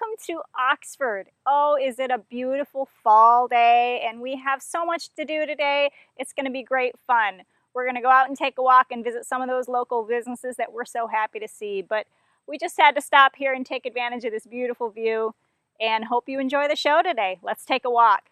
welcome to Oxford. Oh, is it a beautiful fall day? And we have so much to do today. It's going to be great fun. We're going to go out and take a walk and visit some of those local businesses that we're so happy to see. But we just had to stop here and take advantage of this beautiful view and hope you enjoy the show today. Let's take a walk.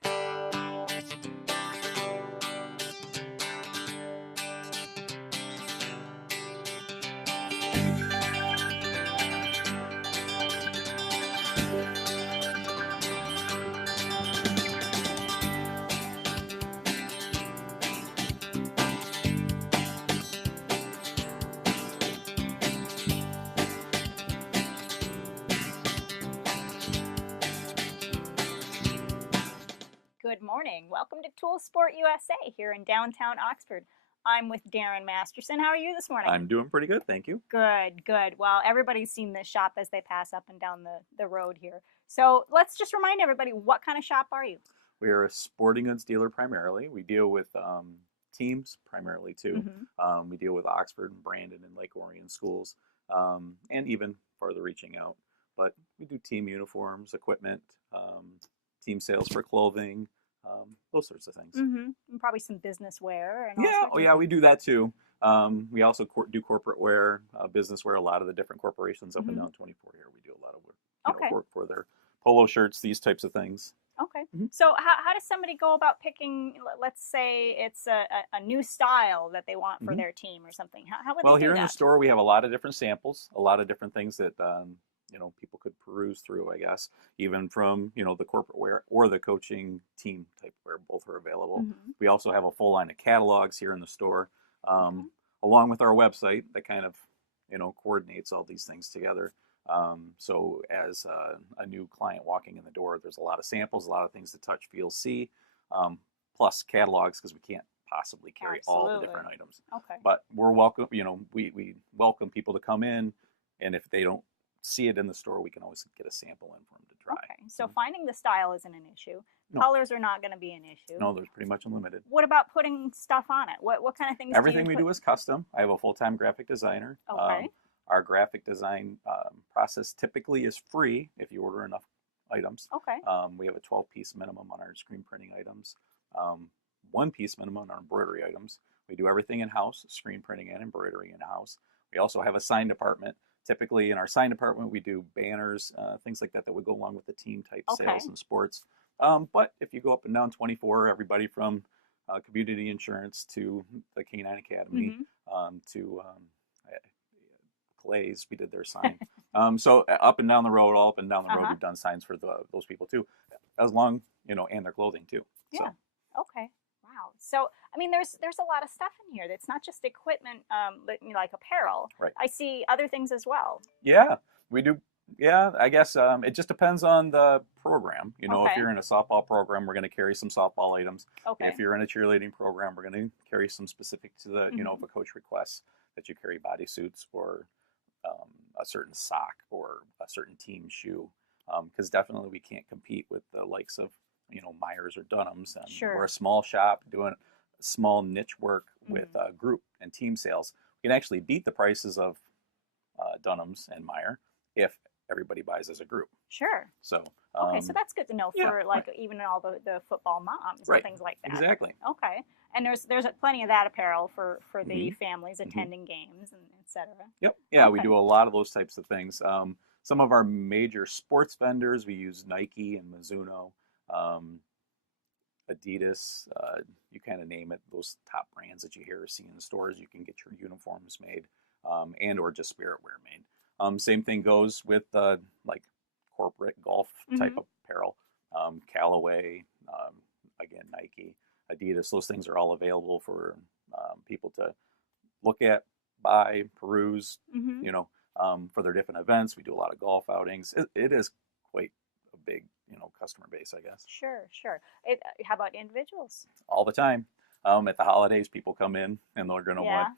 Good morning. Welcome to Tool Sport USA here in downtown Oxford. I'm with Darren Masterson. How are you this morning? I'm doing pretty good, thank you. Good, good. Well, everybody's seen this shop as they pass up and down the road here. So let's just remind everybody, what kind of shop are you? We are a sporting goods dealer primarily. We deal with teams primarily too. We deal with Oxford and Brandon and Lake Orion schools, and even farther reaching out. But we do team uniforms, equipment, team sales for clothing, those sorts of things. And probably some business wear. And We do that too. We also do corporate wear, business wear. A lot of the different corporations up and down 24 here, we do a lot of work for their polo shirts, these types of things. Okay. So how does somebody go about picking, let's say it's a new style that they want for their team or something? How would they do that? Well, here in the store, we have a lot of different samples, a lot of different things that people could peruse through, I guess, even from, the corporate wear or the coaching team type wear. Both are available. We also have a full line of catalogs here in the store, along with our website that kind of, coordinates all these things together. So as a new client walking in the door, there's a lot of samples, a lot of things to touch, feel, see, plus catalogs, because we can't possibly carry all the different items. Okay. But we're welcome, we welcome people to come in, and if they don't see it in the store, we can always get a sample in for them to try. Okay, so finding the style isn't an issue. No. Colors are not going to be an issue. No, there's pretty much unlimited. What about putting stuff on it? What kind of things Everything do we do is custom. I have a full-time graphic designer. Okay. Our graphic design process typically is free if you order enough items. Okay. We have a 12-piece minimum on our screen printing items, 1-piece minimum on our embroidery items. We do everything in-house, screen printing and embroidery in-house. We also have a sign department. Typically in our sign department, we do banners, things like that would go along with the team type sales and sports. But if you go up and down 24, everybody from community insurance to the Canine Academy to Clay's, we did their sign. So up and down the road, all up and down the road, we've done signs for those people too, as long, and their clothing too. Yeah. So. Okay. Wow. So, I mean, there's a lot of stuff in here. It's not just equipment, like apparel. Right. I see other things as well. Yeah, we do. Yeah, I guess it just depends on the program. If you're in a softball program, we're going to carry some softball items. Okay. If you're in a cheerleading program, we're going to carry some specific to the, if a coach requests that you carry bodysuits or a certain sock or a certain team shoe. Because definitely we can't compete with the likes of, Myers or Dunham's. Sure. We're a small shop doing small niche work with group and team sales. We can actually beat the prices of Dunham's and Meyer if everybody buys as a group. Sure. So okay, so that's good to know for even all the football moms and things like that. Exactly. Okay, and there's plenty of that apparel for the families attending games and etc. Yep. Yeah, we do a lot of those types of things. Some of our major sports vendors, we use Nike and Mizuno, Adidas, you kind of name it, those top brands that you hear or see in the stores, you can get your uniforms made and or just spirit wear made. Same thing goes with like corporate golf type apparel, Callaway, again, Nike, Adidas, those things are all available for people to look at, buy, peruse, for their different events. We do a lot of golf outings. It is quite a big, customer base, I guess. Sure. How about individuals? All the time. At the holidays, people come in and they're going to want,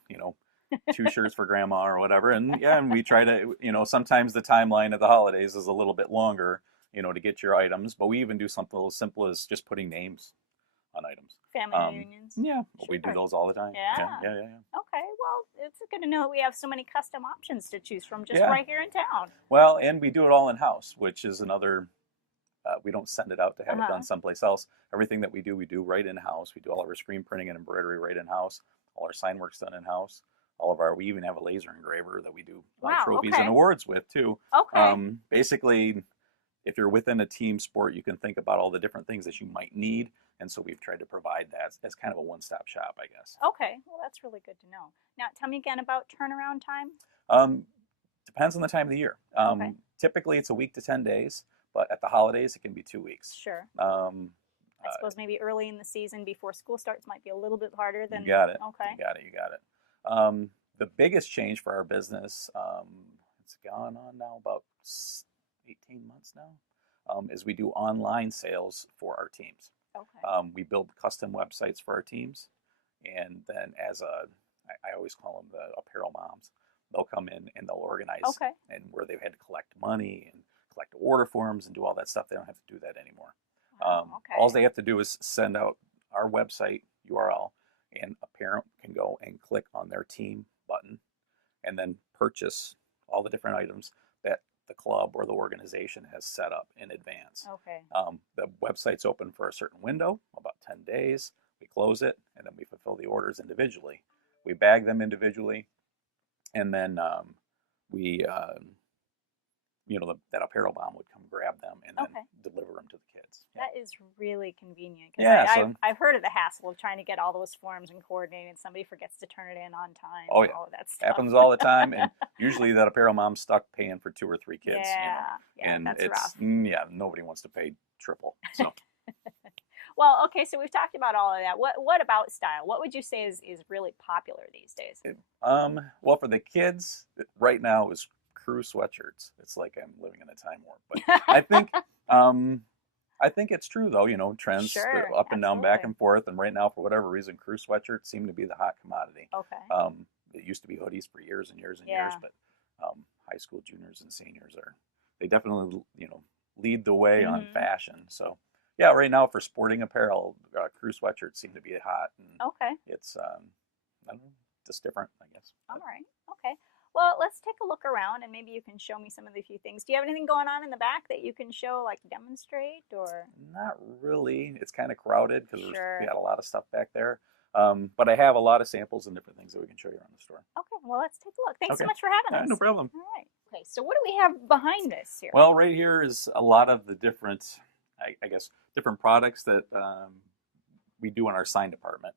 2 shirts for grandma or whatever. And we try to, sometimes the timeline of the holidays is a little bit longer, to get your items. But we even do something a little simple as just putting names on items. Family reunions. Yeah, we do Sure. those all the time. Yeah. Yeah. Okay. Well, it's good to know that we have so many custom options to choose from just Yeah. right here in town. Well, and we do it all in house, which is another. We don't send it out to have it done someplace else. Everything that we do right in house. We do all of our screen printing and embroidery right in house. All our sign work's done in house. We even have a laser engraver that we do Wow. trophies Okay. and awards with too. Okay. Basically, if you're within a team sport, you can think about all the different things that you might need. And so we've tried to provide that as kind of a one-stop shop, I guess. Okay. Well, that's really good to know. Now, tell me again about turnaround time. Depends on the time of the year. Okay. Typically, it's a week to 10 days, but at the holidays, it can be 2 weeks. Sure. I suppose maybe early in the season before school starts might be a little bit harder than. You got it. Okay. You got it. The biggest change for our business, it's gone on now about 18 months now, is we do online sales for our teams. Okay. We build custom websites for our teams, and then I always call them the apparel moms. They'll come in and they'll organize, Okay. and where they've had to collect money and collect order forms and do all that stuff, they don't have to do that anymore. Okay. All they have to do is send out our website URL, and a parent can go and click on their team button and then purchase all the different items that the club or the organization has set up in advance. Okay. The website's open for a certain window, about 10 days. We close it, and then we fulfill the orders individually. We bag them individually, and then that apparel mom would come grab them and then deliver them to the kids. That is really convenient. Yeah, I've heard of the hassle of trying to get all those forms and coordinated. Somebody forgets to turn it in on time. Oh yeah, all of that stuff. Happens all the time, and usually that apparel mom's stuck paying for 2 or 3 kids. Yeah, and that's it's rough. Nobody wants to pay triple. So. Well, okay, so we've talked about all of that. What about style? What would you say is really popular these days? Well, for the kids, right now is crew sweatshirts. It's like I'm living in a time warp. But I think it's true though. Trends up and down, back and forth. And right now, for whatever reason, crew sweatshirts seem to be the hot commodity. Okay. It used to be hoodies for years and years and years, but high school juniors and seniors they definitely lead the way on fashion. So. Yeah, right now for sporting apparel, crew sweatshirts seem to be hot. And it's, I don't know, just different, I guess. All right. Okay. Well, let's take a look around, and maybe you can show me some of the few things. Do you have anything going on in the back that you can show, like demonstrate, or? Not really. It's kind of crowded because we got a lot of stuff back there. But I have a lot of samples and different things that we can show you around the store. Okay. Well, let's take a look. Thanks so much for having us. No problem. All right. Okay. So what do we have behind this here? Well, right here is a lot of the different, I guess, different products that we do in our sign department.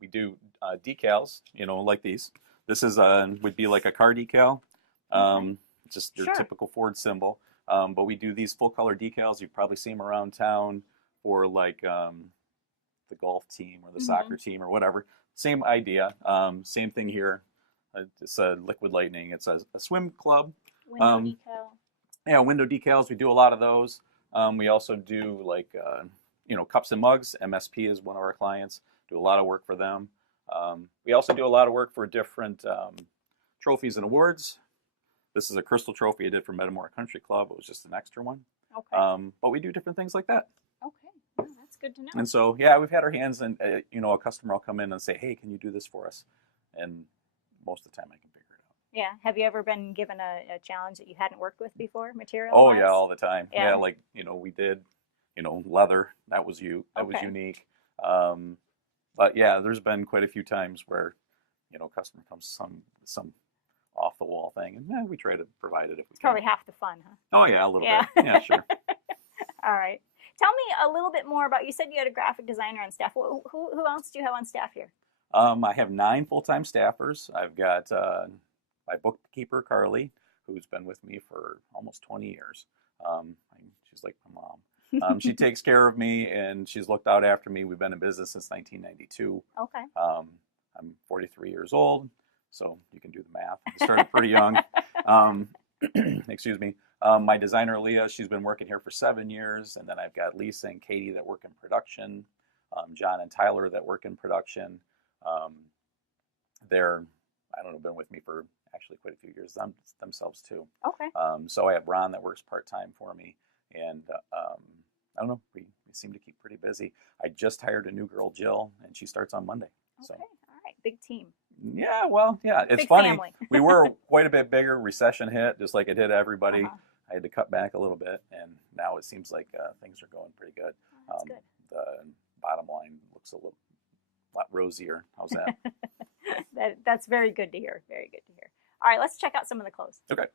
We do decals, like these. This is would be like a car decal, just your typical Ford symbol. But we do these full color decals. You probably see them around town for like the golf team or the soccer team or whatever. Same idea. Same thing here. It's a Liquid Lightning. It's a swim club. Window decal. Yeah, window decals. We do a lot of those. We also do like cups and mugs. MSP is one of our clients. Do a lot of work for them. We also do a lot of work for different trophies and awards. This is a crystal trophy I did for Metamora Country Club. It was just an extra one. Okay. But we do different things like that. Okay. Well, that's good to know. And so, yeah, we've had our hands in, a customer will come in and say, hey, can you do this for us? And most of the time I can figure it out. Yeah. Have you ever been given a challenge that you hadn't worked with before, material? Oh, yeah, all the time. Yeah, like, we did, leather. That was was unique. But, yeah, there's been quite a few times where, customer comes some off-the-wall thing, and we try to provide it if we can. Probably half the fun, huh? Oh, yeah, a little bit. Yeah, sure. All right. Tell me a little bit more about, you said you had a graphic designer on staff. Who else do you have on staff here? I have 9 full-time staffers. I've got my bookkeeper, Carly, who's been with me for almost 20 years. She's like my mom. She takes care of me, and she's looked out after me. We've been in business since 1992. Okay. I'm 43 years old, so you can do the math. I started pretty young. Excuse me. My designer, Leah, she's been working here for 7 years, and then I've got Lisa and Katie that work in production, John and Tyler that work in production. They're, been with me for actually quite a few years themselves too. Okay. So I have Ron that works part-time for me, and I don't know. We seem to keep pretty busy. I just hired a new girl, Jill, and she starts on Monday. So. Okay, all right, big team. Yeah, well, yeah, it's Big funny. family. We were quite a bit bigger. Recession hit, just like it hit everybody. Uh-huh. I had to cut back a little bit, and now it seems like things are going pretty good. Oh, that's good. The bottom line looks a lot rosier. How's that? That's very good to hear. Very good to hear. All right, let's check out some of the clothes. Okay.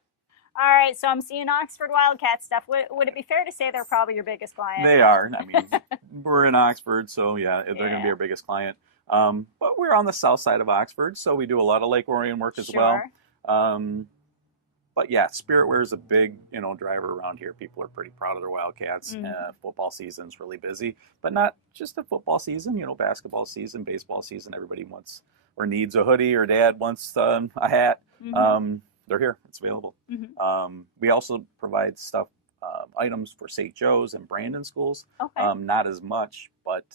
All right, so I'm seeing Oxford Wildcat stuff. Would it be fair to say they're probably your biggest client? They are. I mean, we're in Oxford, so yeah, they're going to be our biggest client. But we're on the south side of Oxford, so we do a lot of Lake Orion work as well. But yeah, Spirit Wear is a big, driver around here. People are pretty proud of their Wildcats. Football season's really busy, but not just the football season. Basketball season, baseball season. Everybody wants or needs a hoodie, or Dad wants a hat. They're here. It's available. We also provide stuff, items for St. Joe's and Brandon schools. Okay. Not as much, but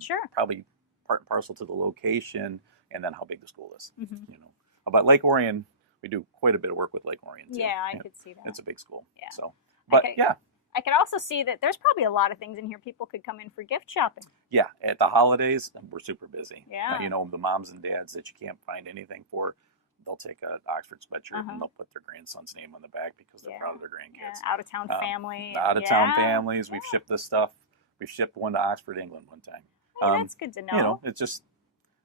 sure. Probably part and parcel to the location and then how big the school is. But Lake Orion, we do quite a bit of work with Lake Orion too. Yeah, I could see that. It's a big school. Yeah. So, but yeah. I could also see that there's probably a lot of things in here people could come in for gift shopping. Yeah, at the holidays, we're super busy. Yeah. The moms and dads that you can't find anything for, they'll take an Oxford sweatshirt and they'll put their grandson's name on the back because they're proud of their grandkids. Yeah, out-of-town family. Out-of-town families. We've shipped this stuff. We shipped one to Oxford, England one time. Hey, that's good to know. It's just,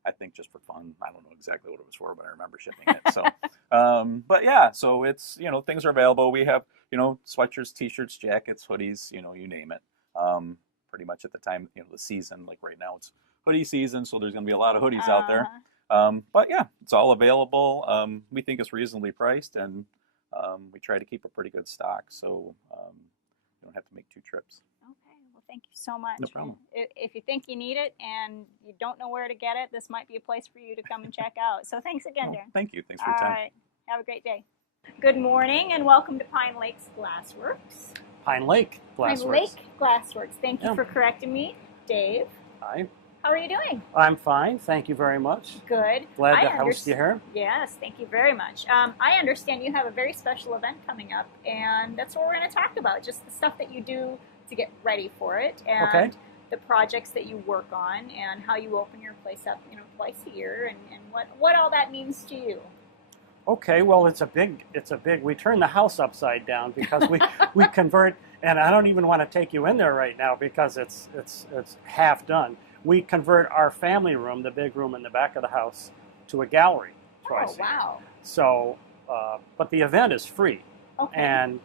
I think just for fun. I don't know exactly what it was for, but I remember shipping it. So, but yeah, so it's, things are available. We have, sweatshirts, t-shirts, jackets, hoodies, you name it. Pretty much at the time, the season, like right now it's hoodie season. So there's going to be a lot of hoodies out there. But yeah, it's all available. We think it's reasonably priced, and we try to keep a pretty good stock. So you don't have to make 2 trips. Thank you so much. No problem. If you think you need it and you don't know where to get it, this might be a place for you to come and check out. So thanks again, Darren. Thank you. Thanks for your time. All right. Have a great day. Good morning and welcome to Pine Lake's Glassworks. Pine Lake Glassworks. Pine Lake Glassworks. Thank you for correcting me, Dave. Hi. How are you doing? I'm fine. Thank you very much. Good. Glad to host you here. Yes, thank you very much. I understand you have a very special event coming up, and that's what we're going to talk about, just the stuff that you do to get ready for it, and the projects that you work on, and how you open your place up, twice a year, and what all that means to you. Okay, well, it's a big. We turn the house upside down because we convert, and I don't even want to take you in there right now because it's half done. We convert our family room, the big room in the back of the house, to a gallery twice a year. Wow. So, but the event is free, and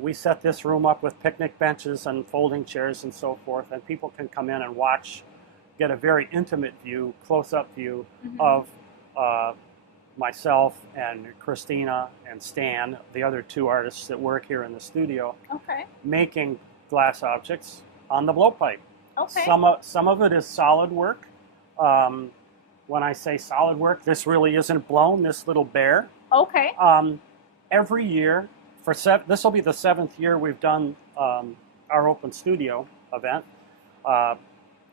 we set this room up with picnic benches and folding chairs and so forth, and people can come in and watch, get a very intimate view, close-up view of myself and Christina and Stan, the other 2 artists that work here in the studio, making glass objects on the blowpipe. Some of it is solid work. When I say solid work, this really isn't blown, this little bear. Every year, this will be the 7th year we've done our open studio event.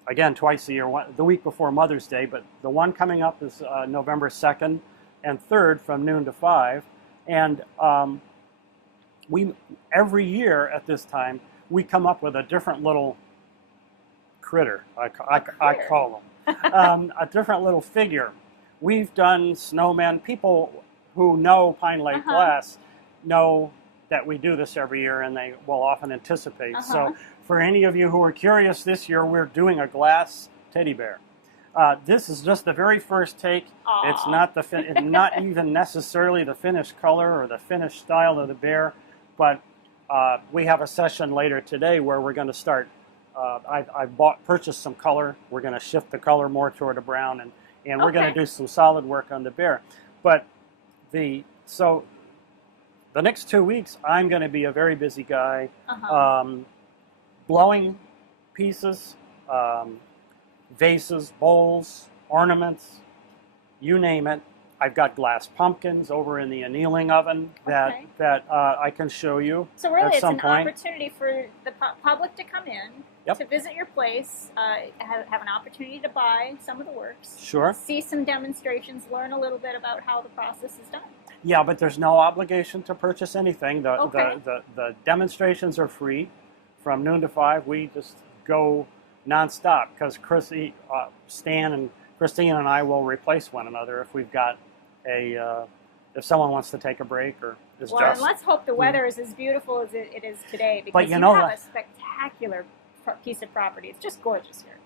Again, twice a year, the week before Mother's Day, but the one coming up is November 2nd and 3rd from noon to 5. And every year at this time, we come up with a different little critter, I call them, a different little figure. We've done snowmen. People who know Pine Lake Glass know that we do this every year, and they will often anticipate. So for any of you who are curious, this year we're doing a glass teddy bear. This is just the very first take. Aww. It's not not even necessarily the finished color or the finished style of the bear, but we have a session later today where we're going to start. I purchased some color. We're going to shift the color more toward a brown, and we're going to do some solid work on the bear. But the next 2 weeks, I'm going to be a very busy guy, blowing pieces, vases, bowls, ornaments, you name it. I've got glass pumpkins over in the annealing oven that I can show you. So really, at some it's an point. opportunity for the public to come in, to visit your place, have an opportunity to buy some of the works, see some demonstrations, learn a little bit about how the process is done. Yeah, but there's no obligation to purchase anything. The demonstrations are free. from noon to 5, we just go nonstop because Stan and Christina and I will replace one another if we've got if someone wants to take a break or is well, and let's hope the weather is as beautiful as it is today, because you have a spectacular piece of property. It's just gorgeous here.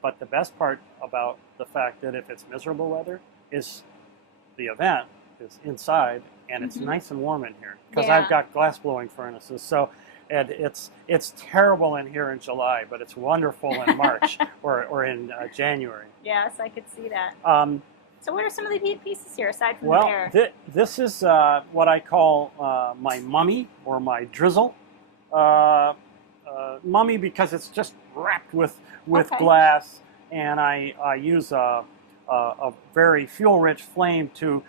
But the best part about the fact that if it's miserable weather is the event is inside, and it's nice and warm in here because I've got glass blowing furnaces. So and it's terrible in here in July, but it's wonderful in March or in January. Yes, I could see that. So what are some of the pieces here aside from well, the bear? This is what I call my mummy or my drizzle. Mummy because it's just wrapped with glass, and I use a very fuel-rich flame to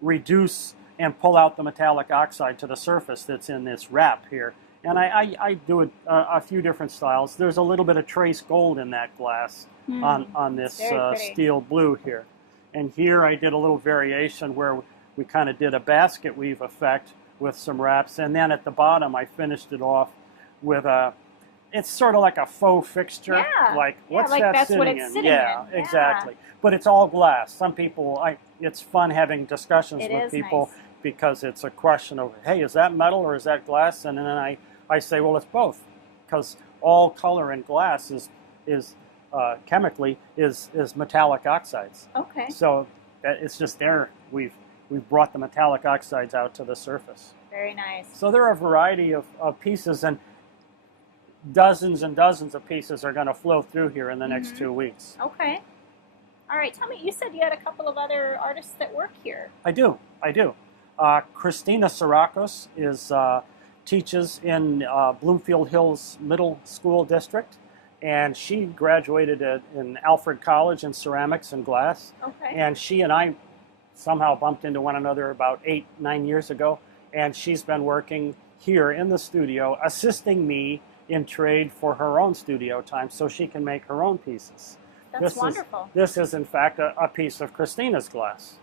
reduce and pull out the metallic oxide to the surface that's in this wrap here. And I do it a few different styles. There's a little bit of trace gold in that glass on this steel blue here. And here I did a little variation where we kind of did a basket weave effect with some wraps. And then at the bottom I finished it off with it's sort of like a faux fixture. Yeah. Like, what's like that that's sitting what it's in? Sitting yeah, in. exactly. But it's all glass. Some people, it's fun having discussions with people nice. Because it's a question of, hey, is that metal or is that glass? And then I say, well, it's both, because all color in glass is chemically is metallic oxides. Okay. So it's just there. We've brought the metallic oxides out to the surface. Very nice. So there are a variety of pieces, and dozens and dozens of pieces are going to flow through here in the next 2 weeks. Okay. All right. Tell me, you said you had a couple of other artists that work here. I do. Christina Sirakos teaches in Bloomfield Hills Middle School District, and she graduated in Alfred College in ceramics and glass. Okay. And she and I somehow bumped into one another about 8-9 years ago, and she's been working here in the studio, assisting me in trade for her own studio time so she can make her own pieces. That's wonderful. This is, in fact, a piece of Christina's glass.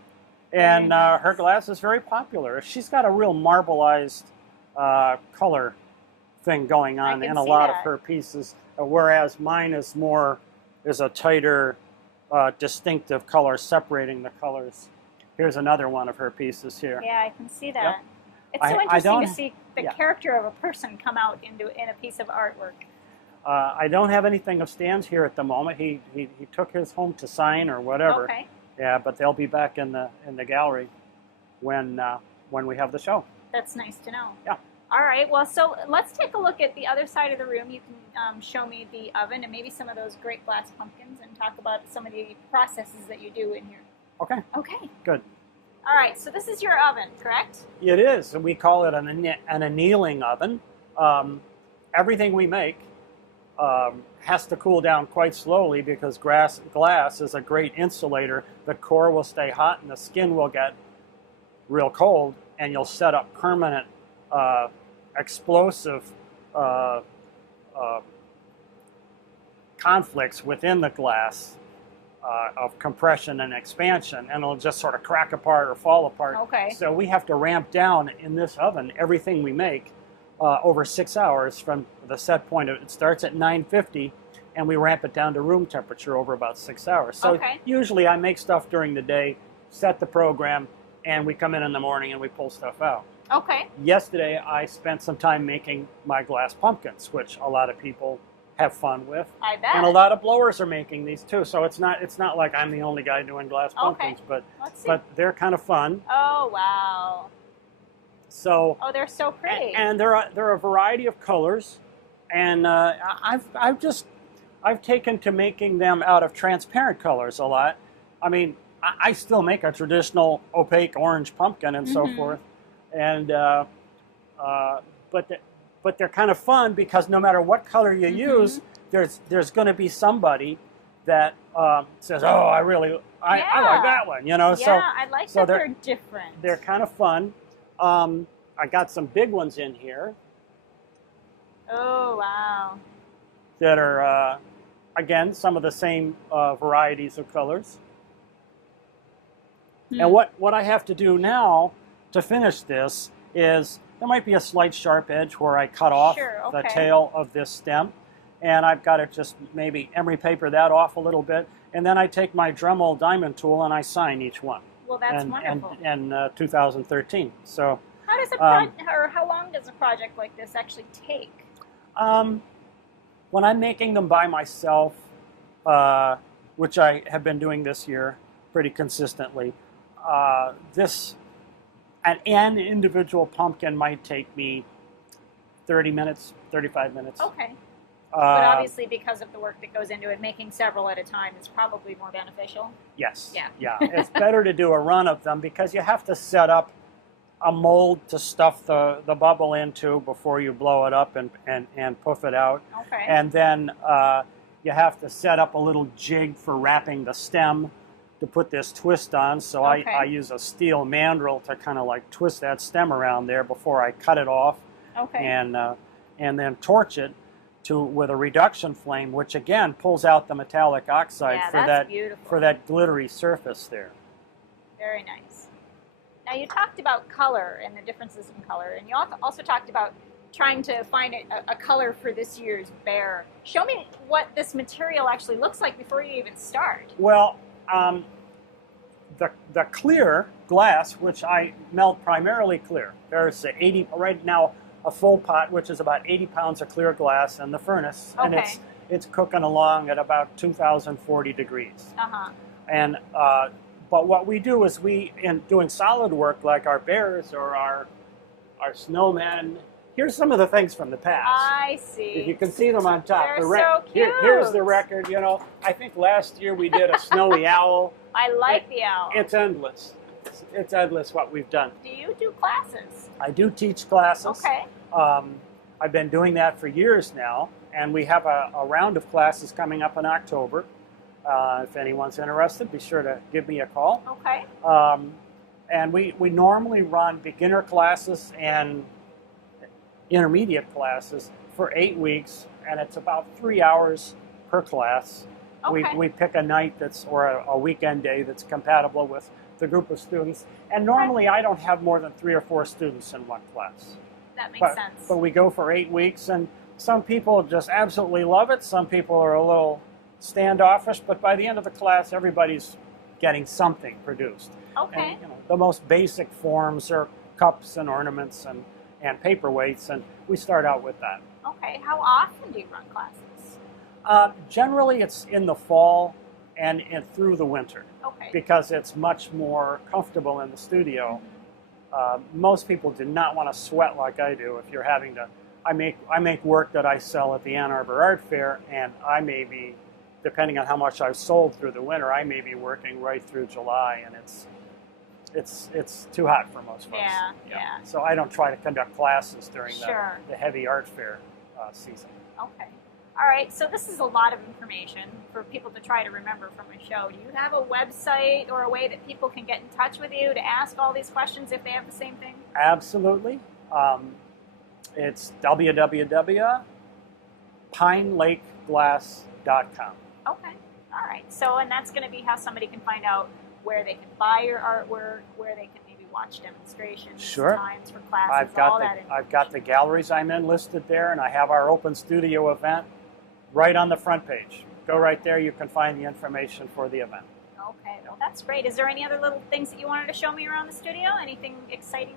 And her glass is very popular. She's got a real marbleized color thing going on in a lot of her pieces, whereas mine is a tighter, distinctive color, separating the colors. Here's another one of her pieces here. Yeah, I can see that. Yep. It's so interesting to see the character of a person come out in a piece of artwork. I don't have anything of Stan's here at the moment. He took his home to sign or whatever. Okay. Yeah, but they'll be back in the gallery when we have the show. That's nice to know. Yeah. All right. Well, so let's take a look at the other side of the room. You can show me the oven and maybe some of those great glass pumpkins, and talk about some of the processes that you do in here. Okay. Okay. Good. All right. So this is your oven, correct? It is. We call it an annealing oven. Everything we make has to cool down quite slowly because glass is a great insulator. The core will stay hot and the skin will get real cold, and you'll set up permanent explosive conflicts within the glass of compression and expansion, and it'll just sort of crack apart or fall apart. Okay. So we have to ramp down in this oven everything we make over 6 hours from the set point. It starts at 950, and we ramp it down to room temperature over about 6 hours. So usually I make stuff during the day, set the program, and we come in the morning and we pull stuff out. Okay. Yesterday I spent some time making my glass pumpkins, which a lot of people have fun with. I bet. And a lot of blowers are making these too. So it's not like I'm the only guy doing glass pumpkins, but they're kind of fun. Oh wow. So they're so pretty. And they're a variety of colors, and I've taken to making them out of transparent colors a lot. I mean, I still make a traditional opaque orange pumpkin and so forth, and but they're kind of fun because no matter what color you use, there's going to be somebody that says, "Oh, I like that one," you know. Yeah, I like that they're different. They're kind of fun. I got some big ones in here. Oh, wow. That are, again, some of the same varieties of colors. And what I have to do now to finish this is there might be a slight sharp edge where I cut off the tail of this stem, and I've got to just maybe emery paper that off a little bit, and then I take my Dremel diamond tool and I sign each one. Well, that's wonderful. In 2013. So how does how long does a project like this actually take? When I'm making them by myself, which I have been doing this year pretty consistently, an individual pumpkin might take me 30 minutes, 35 minutes. Okay. But obviously, because of the work that goes into it, making several at a time is probably more beneficial. Yes. Yeah. Yeah. It's better to do a run of them because you have to set up a mold to stuff the bubble into before you blow it up and puff it out. Okay. And then you have to set up a little jig for wrapping the stem to put this twist on. So I use a steel mandrel to kind of like twist that stem around there before I cut it off. Okay. And then torch it with a reduction flame, which again pulls out the metallic oxide for that glittery surface there. Very nice. Now you talked about color and the differences in color, and you also talked about trying to find a color for this year's bear. Show me what this material actually looks like before you even start. Well, the clear glass, which I melt primarily clear. There's right now a full pot, which is about 80 pounds of clear glass in the furnace, and it's cooking along at about 2,040 degrees. And but what we do is in doing solid work like our bears or our snowmen. Here's some of the things from the past. I see. If you can see them on top. They're so cute. Here's the record. You know, I think last year we did a snowy owl. I like the owl. It's endless. It's endless what we've done. Do you do classes? I do teach classes. Okay. I've been doing that for years now, and we have a round of classes coming up in October. If anyone's interested, be sure to give me a call. Okay. And we normally run beginner classes and intermediate classes for 8 weeks, and it's about 3 hours per class. Okay. We pick a night or a weekend day that's compatible with the group of students. And normally I don't have more than 3 or 4 students in one class. That makes sense. But we go for 8 weeks, and some people just absolutely love it. Some people are a little standoffish, but by the end of the class, everybody's getting something produced. Okay. And, the most basic forms are cups and ornaments and paperweights, and we start out with that. Okay. How often do you run classes? Generally, it's in the fall and through the winter. Okay. Because it's much more comfortable in the studio. Most people do not want to sweat like I do. If you're having to, I make work that I sell at the Ann Arbor Art Fair, and I may be, depending on how much I've sold through the winter, I may be working right through July, and it's too hot for most folks. Yeah. So I don't try to conduct classes during Sure. the heavy art fair season. Okay. All right, so this is a lot of information for people to try to remember from a show. Do you have a website or a way that people can get in touch with you to ask all these questions if they have the same thing? Absolutely. It's www.pinelakeglass.com. Okay. All right. So, and that's going to be how somebody can find out where they can buy your artwork, where they can maybe watch demonstrations, sure. times for classes, all that information. I've got the galleries I'm in listed there, and I have our open studio event right on the front page. Go right there, you can find the information for the event. Okay, well that's great. Is there any other little things that you wanted to show me around the studio? Anything exciting?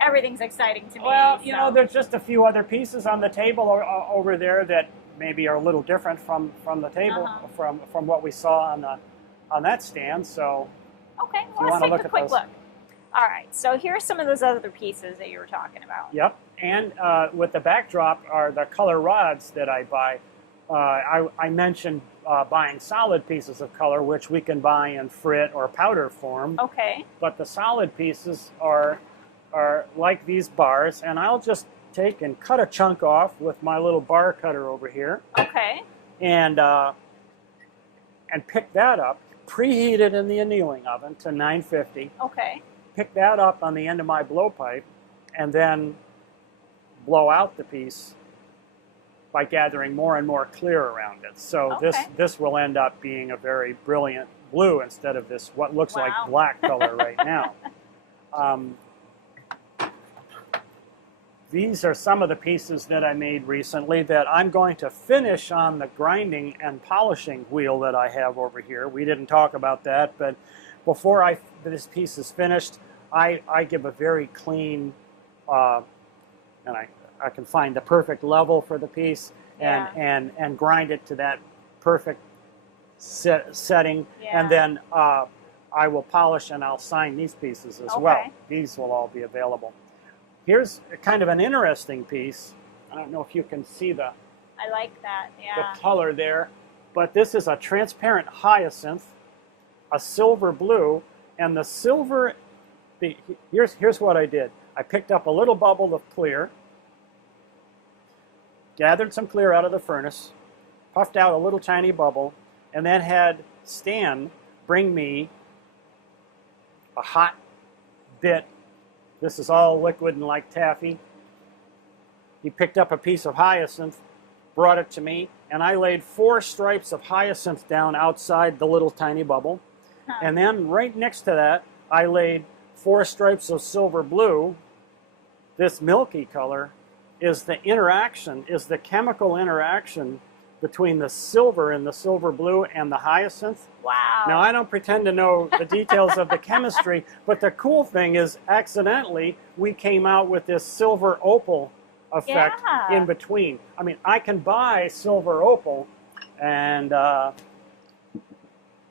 Everything's exciting to me. Well, there's just a few other pieces on the table over there that maybe are a little different from the table, from what we saw on that stand. So, okay, well, let's take a quick look. All right, so here are some of those other pieces that you were talking about. Yep, and with the backdrop are the color rods that I buy. I mentioned buying solid pieces of color, which we can buy in frit or powder form. Okay. But the solid pieces are like these bars, and I'll just take and cut a chunk off with my little bar cutter over here. Okay. And pick that up, preheat it in the annealing oven to 950. Okay. Pick that up on the end of my blowpipe, and then blow out the piece by gathering more and more clear around it. So this will end up being a very brilliant blue instead of this what looks like black color right now. These are some of the pieces that I made recently that I'm going to finish on the grinding and polishing wheel that I have over here. We didn't talk about that, but before this piece is finished, I give a very clean, and I can find the perfect level for the piece and grind it to that perfect setting. Yeah. And then I will polish and I'll sign these pieces as well. These will all be available. Here's kind of an interesting piece. I don't know if you can see the color there, but this is a transparent hyacinth, a silver blue, and the silver, here's what I did. I picked up a little bubble of clear, gathered some clear out of the furnace, puffed out a little tiny bubble, and then had Stan bring me a hot bit. This is all liquid and like taffy. He picked up a piece of hyacinth, brought it to me, and I laid 4 stripes of hyacinth down outside the little tiny bubble. And then right next to that, I laid 4 stripes of silver blue. This milky color is the chemical interaction between the silver and the silver blue and the hyacinth. Wow. Now, I don't pretend to know the details of the chemistry, but the cool thing is, accidentally, we came out with this silver opal effect in between. I mean, I can buy silver opal, and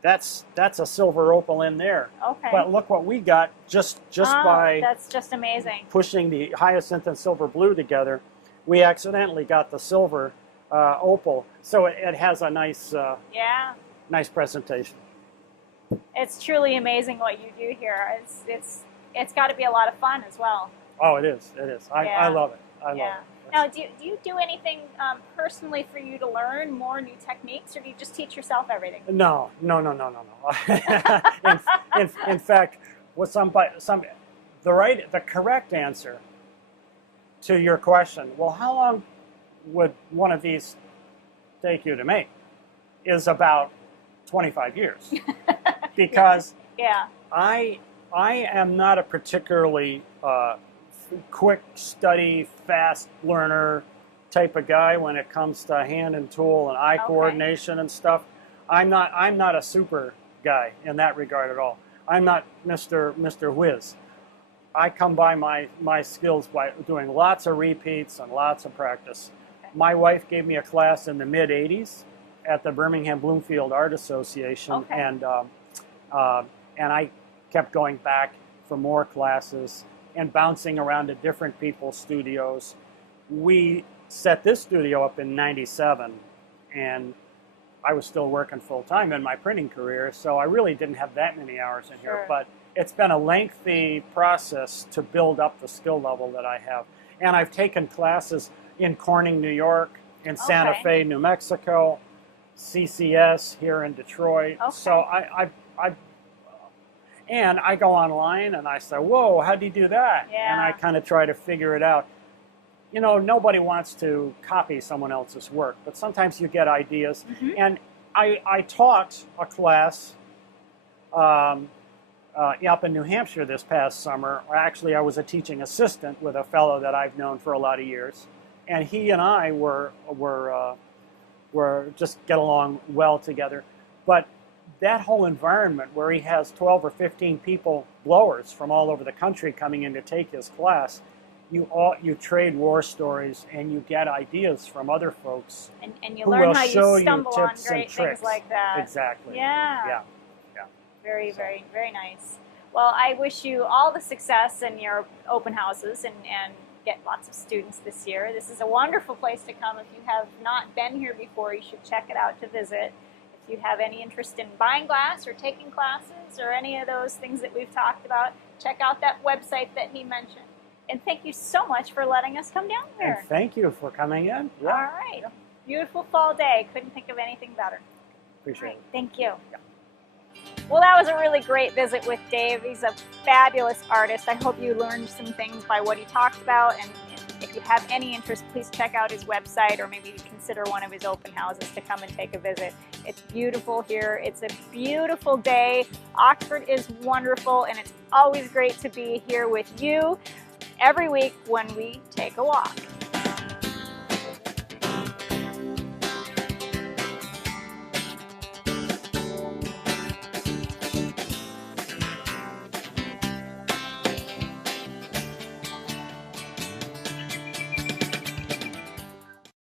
that's a silver opal in there. Okay. But look what we got just by that's just amazing. Pushing the hyacinth and silver blue together. We accidentally got the silver opal, so it has a nice nice presentation. It's truly amazing what you do here. It's got to be a lot of fun as well. Oh, it is. I love it. I love it. Now, do you do anything personally for you to learn more new techniques, or do you just teach yourself everything? No. in fact, what the correct answer to your question, well, how long would one of these take you to make, is about 25 years. Because I am not a particularly quick study, fast learner type of guy when it comes to hand and tool and eye coordination and stuff. I'm not a super guy in that regard at all. I'm not Mr. Whiz. I come by my skills by doing lots of repeats and lots of practice. My wife gave me a class in the mid-'80s at the Birmingham Bloomfield Art Association, and I kept going back for more classes and bouncing around to different people's studios. We set this studio up in '97, and I was still working full-time in my printing career, so I really didn't have that many hours in here, but it's been a lengthy process to build up the skill level that I have. And I've taken classes in Corning, New York, in Santa Fe, New Mexico, CCS here in Detroit. So and I go online and I say, whoa, how'd you do that? And I kind of try to figure it out. You know, nobody wants to copy someone else's work, but sometimes you get ideas. And I taught a class up in New Hampshire this past summer. Actually, I was a teaching assistant with a fellow that I've known for a lot of years. And he and I were just get along well together. But that whole environment where he has 12 or 15 people, blowers from all over the country coming in to take his class, you trade war stories and you get ideas from other folks. And you learn how you stumble on great things like that. Exactly. Yeah. Very, very, very nice. Well, I wish you all the success in your open houses and get lots of students this year. This is a wonderful place to come. If you have not been here before, you should check it out to visit. If you have any interest in buying glass or taking classes or any of those things that we've talked about, check out that website that he mentioned. And thank you so much for letting us come down here. And thank you for coming in. All right. Beautiful fall day. Couldn't think of anything better. Appreciate it. Thank you. Well, that was a really great visit with Dave. He's a fabulous artist. I hope you learned some things by what he talked about. And if you have any interest, please check out his website or maybe consider one of his open houses to come and take a visit. It's beautiful here. It's a beautiful day. Oxford is wonderful, and it's always great to be here with you. every week when we take a walk.